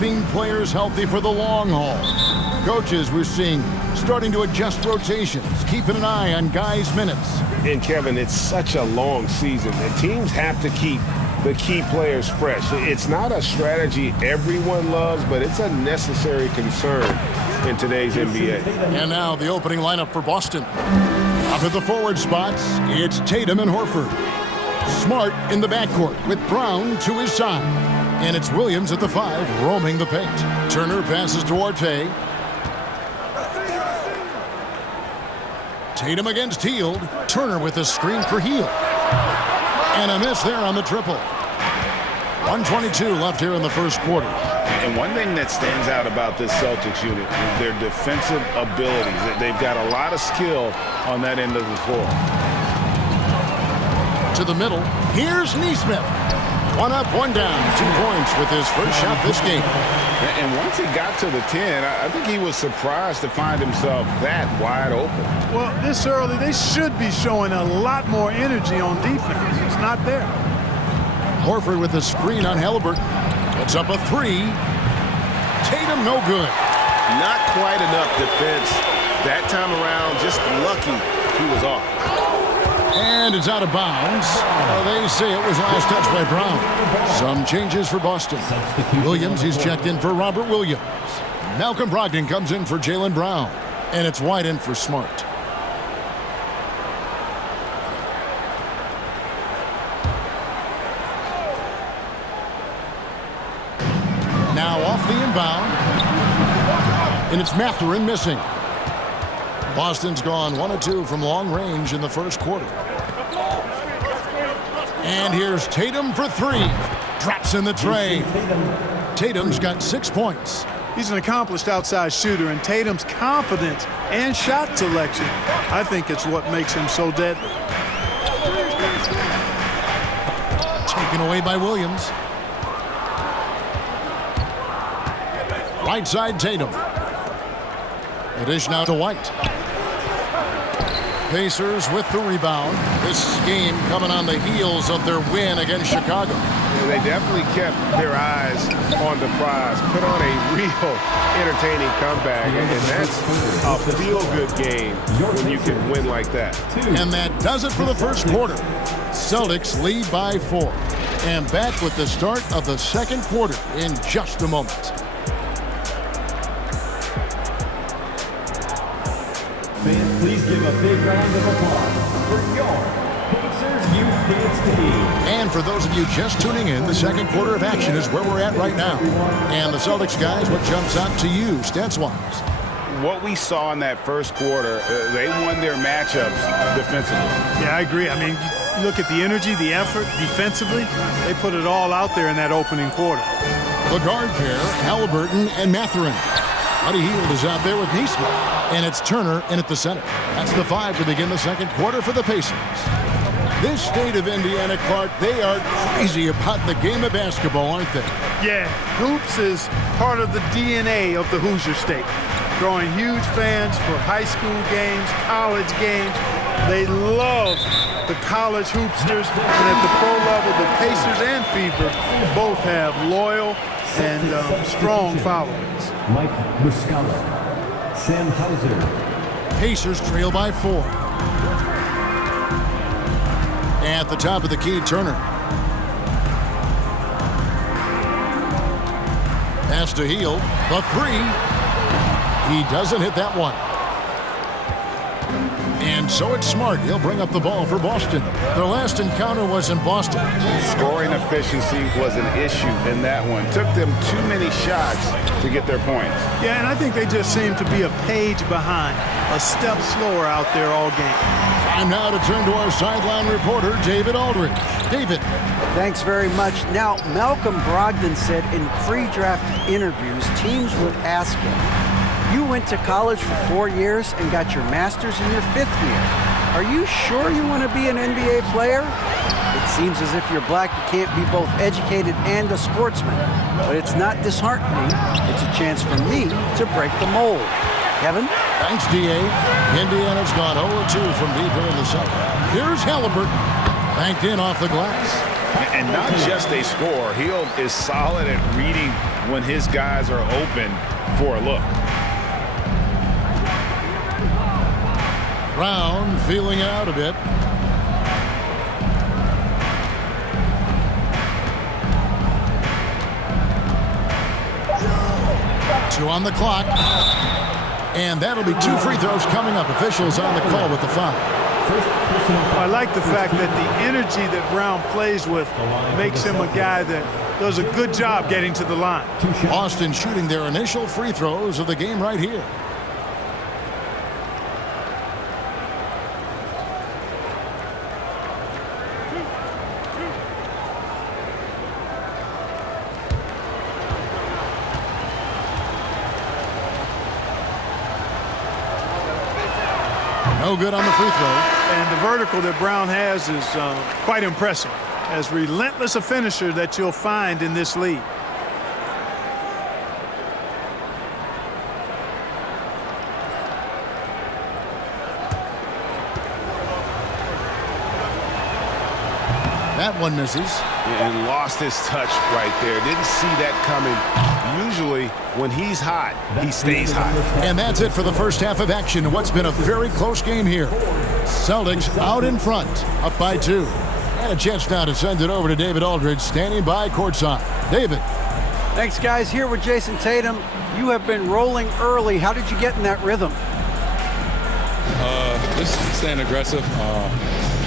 keeping players healthy for the long haul. Coaches, we're seeing, starting to adjust rotations, keeping an eye on guys' minutes. And, Kevin, it's such a long season that teams have to keep the key players fresh. It's not a strategy everyone loves, but it's a necessary concern in today's NBA. And now the opening lineup for Boston. Up at the forward spots, it's Tatum and Horford. Smart in the backcourt with Brown to his side. And it's Williams at the 5, roaming the paint. Turner passes to Arte. Tatum against Hield. Turner with a screen for Hield. And a miss there on the triple. 1:22 left here in the first quarter. And one thing that stands out about this Celtics unit is their defensive abilities. They've got a lot of skill on that end of the floor. To the middle. Here's Nesmith. 1 up, 1 down. 2 points with his first shot this game. And once he got to the 10, I think he was surprised to find himself that wide open. Well, this early, they should be showing a lot more energy on defense. It's not there. Horford with the screen on Halliburton. Puts up a 3. Tatum no good. Not quite enough defense that time around. Just lucky he was off. And it's out of bounds. They say it was last touched by Brown. Some changes for Boston. Williams, he's checked in for Robert Williams. Malcolm Brogdon comes in for Jaylen Brown. And it's White in for Smart. Now off the inbound. And it's Mathurin missing. Boston's gone 1 of 2 from long range in the first quarter. And here's Tatum for 3. Drops in the tray. Tatum's got 6 points. He's an accomplished outside shooter, and Tatum's confidence and shot selection, I think it's what makes him so deadly. Taken away by Williams. Right side Tatum. The dish now to White. Pacers with the rebound. This game coming on the heels of their win against Chicago. They definitely kept their eyes on the prize, put on a real entertaining comeback, and that's a feel-good game when you can win like that. And that does it for the first quarter. Celtics lead by 4. And back with the start of the second quarter in just a moment. Fans, please give a big round of applause for your Pacers Youth Dance Team. And for those of you just tuning in, the second quarter of action is where we're at right now. And the Celtics guys, what jumps out to you stats-wise? What we saw in that first quarter, they won their matchups defensively. Yeah, I agree. I mean, you look at the energy, the effort defensively, they put it all out there in that opening quarter. The guard pair, Halliburton and Mathurin. Buddy Hield is out there with Nesmith. And it's Turner in at the center. That's the 5 to begin the second quarter for the Pacers. This state of Indiana, Clark, they are crazy about the game of basketball, aren't they? Yeah, hoops is part of the DNA of the Hoosier State. Drawing huge fans for high school games, college games. They love the college hoopsters. And at the pro level, the Pacers and Fever both have loyal and strong followings. Mike Muscala, Sam Hauser. Pacers trail by 4. At the top of the key, Turner. Pass to Hield. The 3. He doesn't hit that one. And so it's Smart. He'll bring up the ball for Boston. Their last encounter was in Boston. Scoring efficiency was an issue in that one. Took them too many shots to get their points. Yeah, and I think they just seem to be a page behind, a step slower out there all game. Time now to turn to our sideline reporter, David Aldridge. David. Thanks very much. Now, Malcolm Brogdon said in pre-draft interviews, teams would ask him, you went to college for 4 years and got your master's in your 5th year. Are you sure you want to be an NBA player? It seems as if you're black, you can't be both educated and a sportsman. But it's not disheartening. It's a chance for me to break the mold. Kevin? Thanks, D.A. Indiana's gone 0-2 from deep here in the second. Here's Halliburton. Banked in off the glass. And not just a scorer. Hield is solid at reading when his guys are open for a look. Brown feeling out a bit. Two on the clock. And that'll be 2 free throws coming up. Officials on the call with the foul. I like the fact that the energy that Brown plays with makes him a guy that does a good job getting to the line. Boston shooting their initial free throws of the game right here. No good on the free throw. And the vertical that Brown has is quite impressive. As relentless a finisher that you'll find in this league. That one misses. And lost his touch right there. Didn't see that coming. Usually, when he's hot, he stays hot. And that's it for the first half of action. What's been a very close game here. Celtics out in front, up by 2. And a chance now to send it over to David Aldridge, standing by courtside. David. Thanks, guys. Here with Jason Tatum. You have been rolling early. How did you get in that rhythm? Just staying aggressive.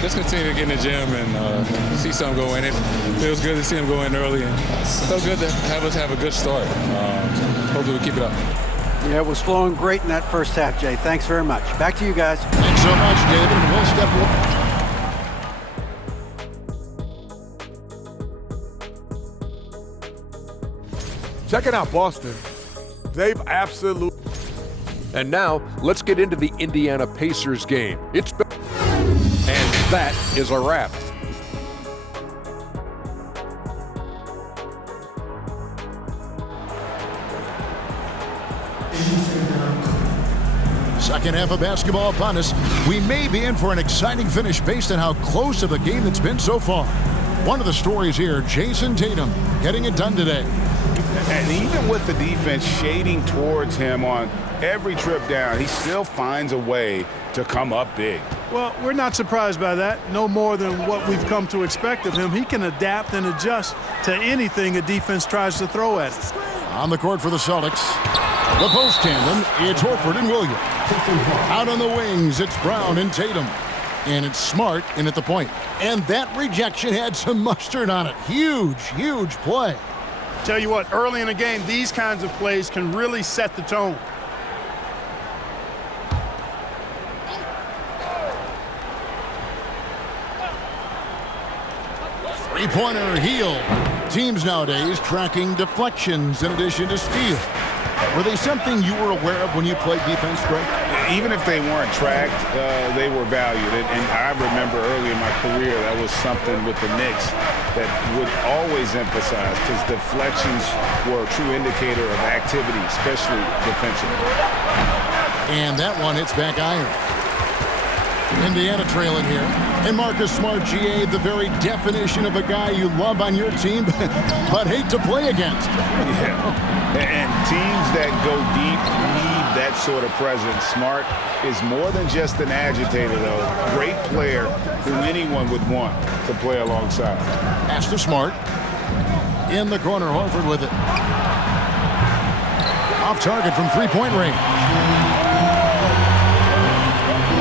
Just continue to get in the gym and see something go in. It feels good to see him go in early, and so good to have us have a good start. Hopefully we keep it up. Yeah, it was flowing great in that first half, Jay. Thanks very much. Back to you guys. Thanks so much, David. And we'll step Checking out Boston. They've absolutely. And now, let's get into the Indiana Pacers game. And that is a wrap. Second half of basketball upon us. We may be in for an exciting finish based on how close of a game it's been so far. One of the stories here, Jason Tatum getting it done today. And even with the defense shading towards him on every trip down, he still finds a way to come up big. Well, we're not surprised by that. No more than what we've come to expect of him. He can adapt and adjust to anything a defense tries to throw at him. On the court for the Celtics, the post tandem, it's Horford and Williams. Out on the wings, it's Brown and Tatum. And it's Smart in at the point. And that rejection had some mustard on it. Huge, huge play. Tell you what, early in the game, these kinds of plays can really set the tone. Three-pointer, Hield. Teams nowadays tracking deflections in addition to steal. Were they something you were aware of when you played defense, Greg? Even if they weren't tracked, they were valued. And I remember early in my career, that was something with the Knicks that would always emphasize, because deflections were a true indicator of activity, especially defensively. And that one hits back iron. Indiana trailing here. And Marcus Smart, GA, the very definition of a guy you love on your team, but hate to play against. Yeah. And teams that go deep need that sort of presence. Smart is more than just an agitator, though. Great player who anyone would want to play alongside. Pass to Smart. In the corner, Horford with it. Off target from three-point range.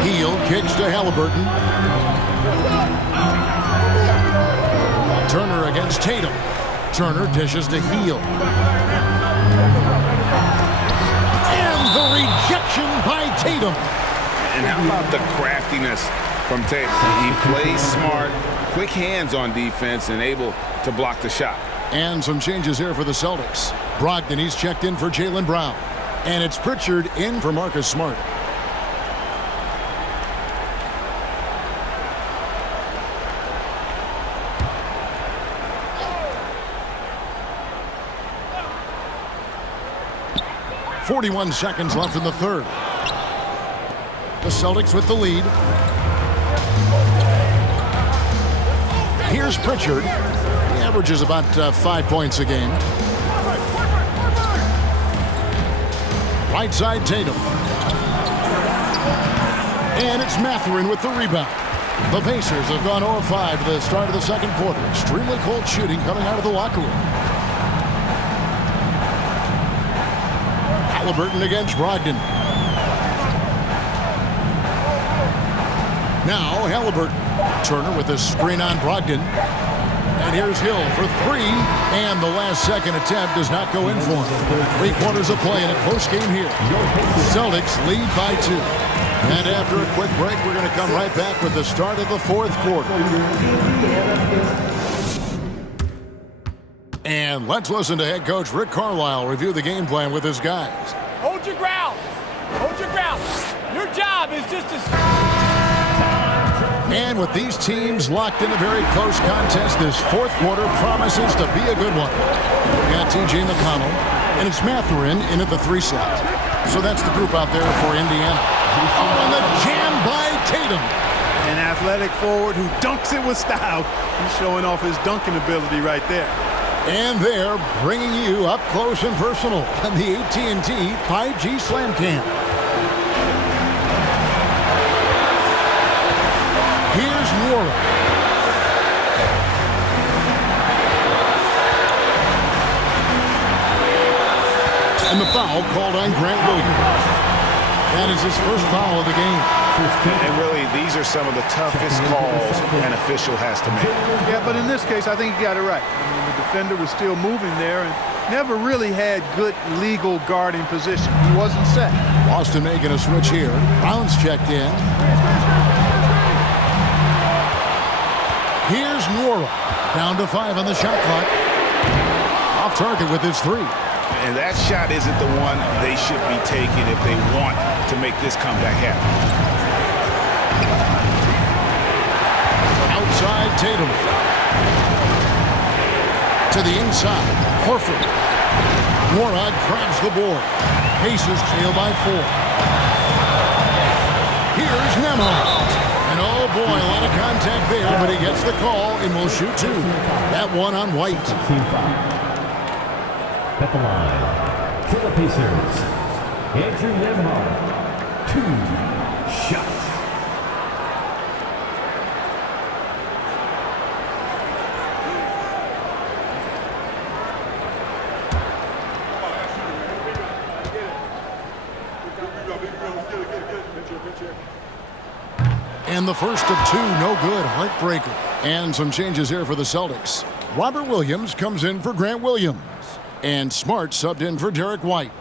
Hield kicks to Halliburton. Turner against Tatum. Turner dishes to Hield. And the rejection by Tatum. And how about the craftiness from Tatum? He plays smart, quick hands on defense, and able to block the shot. And some changes here for the Celtics. Brogdon, he's checked in for Jaylen Brown. And it's Pritchard in for Marcus Smart. .41 seconds left in the third. The Celtics with the lead. Here's Pritchard. averages about 5 points a game. Right side, Tatum. And it's Mathurin with the rebound. The Pacers have gone 0-5 to the start of the second quarter. Extremely cold shooting coming out of the locker room. Haliburton against Brogdon. Now Haliburton. Turner with a screen on Brogdon. And here's Hill for three. And the last second attempt does not go in for him. 3 quarters of play in a close game here. Celtics lead by 2. And after a quick break, we're going to come right back with the start of the fourth quarter. And let's listen to head coach Rick Carlisle review the game plan with his guys. Hold your ground. Hold your ground. Your job is just to... And with these teams locked in a very close contest, this fourth quarter promises to be a good one. We got T.J. McConnell, and it's Mathurin in at the 3 slot. So that's the group out there for Indiana. On the jam by Tatum. An athletic forward who dunks it with style. He's showing off his dunking ability right there. And they're bringing you up close and personal on the AT&T 5G Slam Cam. Here's Nwora. And the foul called on Grant Williams. That is his first foul of the game. And really, these are some of the toughest calls an official has to make. Yeah, but in this case, I think he got it right. I mean, the defender was still moving there and never really had good legal guarding position. He wasn't set. Boston making a switch here. Brown's checked in. Here's Nwora. Down to 5 on the shot clock. Off target with his 3. And that shot isn't the one they should be taking if they want to make this comeback happen. Outside Tatum. To the inside. Horford. Nwora grabs the board. Pacers trail by 4. Here's Nembhard. And oh boy, a lot of contact there, but he gets the call and will shoot 2. That one on White. At the line, for the Pacers, Andrew Nembhard, 2 shots. And the first of 2, no good, heartbreaker. And some changes here for the Celtics. Robert Williams comes in for Grant Williams. And Smart subbed in for Derek White.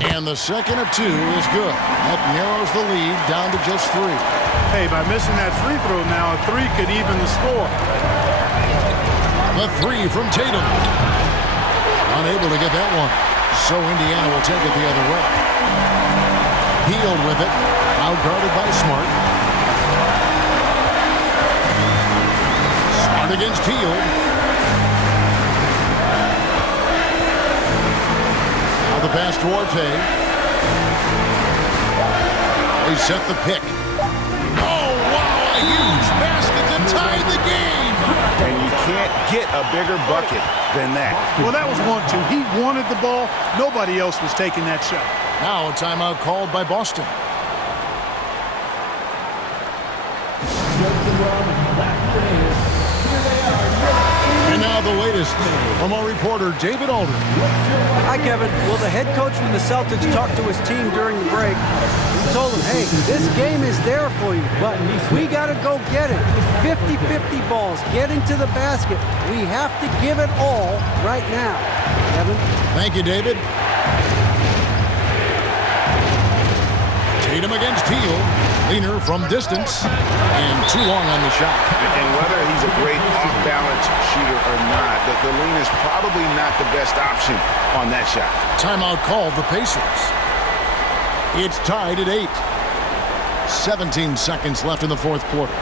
And the second of 2 is good. That narrows the lead down to just 3. Hey, by missing that free throw now, a 3 could even the score. The 3 from Tatum. Unable to get that one. So Indiana will take it the other way. Hield with it. Out guarded by Smart. Smart against Hield. Now the pass towards Hay. They set the pick. Oh, wow, a huge basket to tie the game. And you can't get a bigger bucket than that. Well, that was 1-2. He wanted the ball. Nobody else was taking that shot. Now a timeout called by Boston. And now the latest from our reporter, David Alder. Hi, Kevin. Well, the head coach from the Celtics talked to his team during the break. He told them, hey, this game is there for you, but we got to go get it. 50-50 balls, get into the basket. We have to give it all right now. Kevin? Thank you, David. Tatum against Hield. Leaner from distance. And too long on the shot. And whether he's a great off-balance shooter or not, the lean is probably not the best option on that shot. Timeout called the Pacers. It's tied at 8. 17 seconds left in the fourth quarter.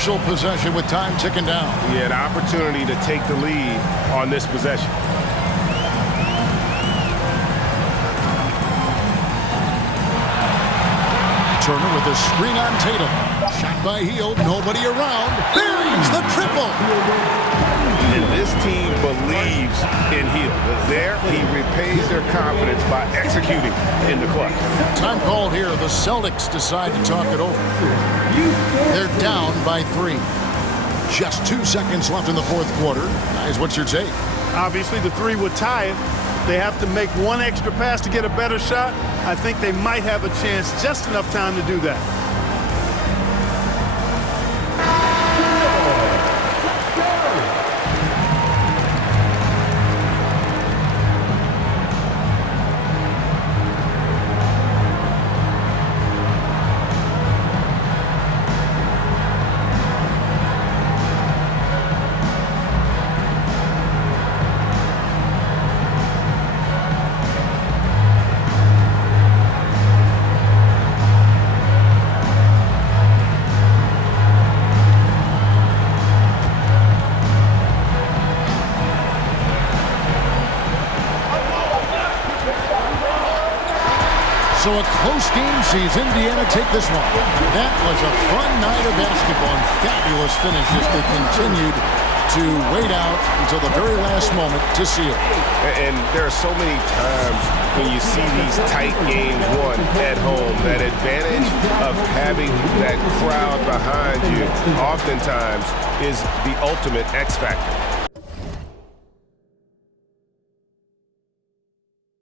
crucial possession with time ticking down. He had opportunity to take the lead on this possession. Turner with a screen on Tatum. Shot by Hield, nobody around. Buries the triple. And this team believes in Hield. There, he repays their confidence by executing in the clutch. Time called here. The Celtics decide to talk it over. They're down by 3. Just 2 seconds left in the fourth quarter. Guys, what's your take? Obviously, the 3 would tie it. They have to make one extra pass to get a better shot. I think they might have a chance, just enough time to do that. So a close game sees Indiana take this one. That was a fun night of basketball and fabulous finish as they continued to wait out until the very last moment to seal. And there are so many times when you see these tight games won at home, that advantage of having that crowd behind you oftentimes is the ultimate X factor.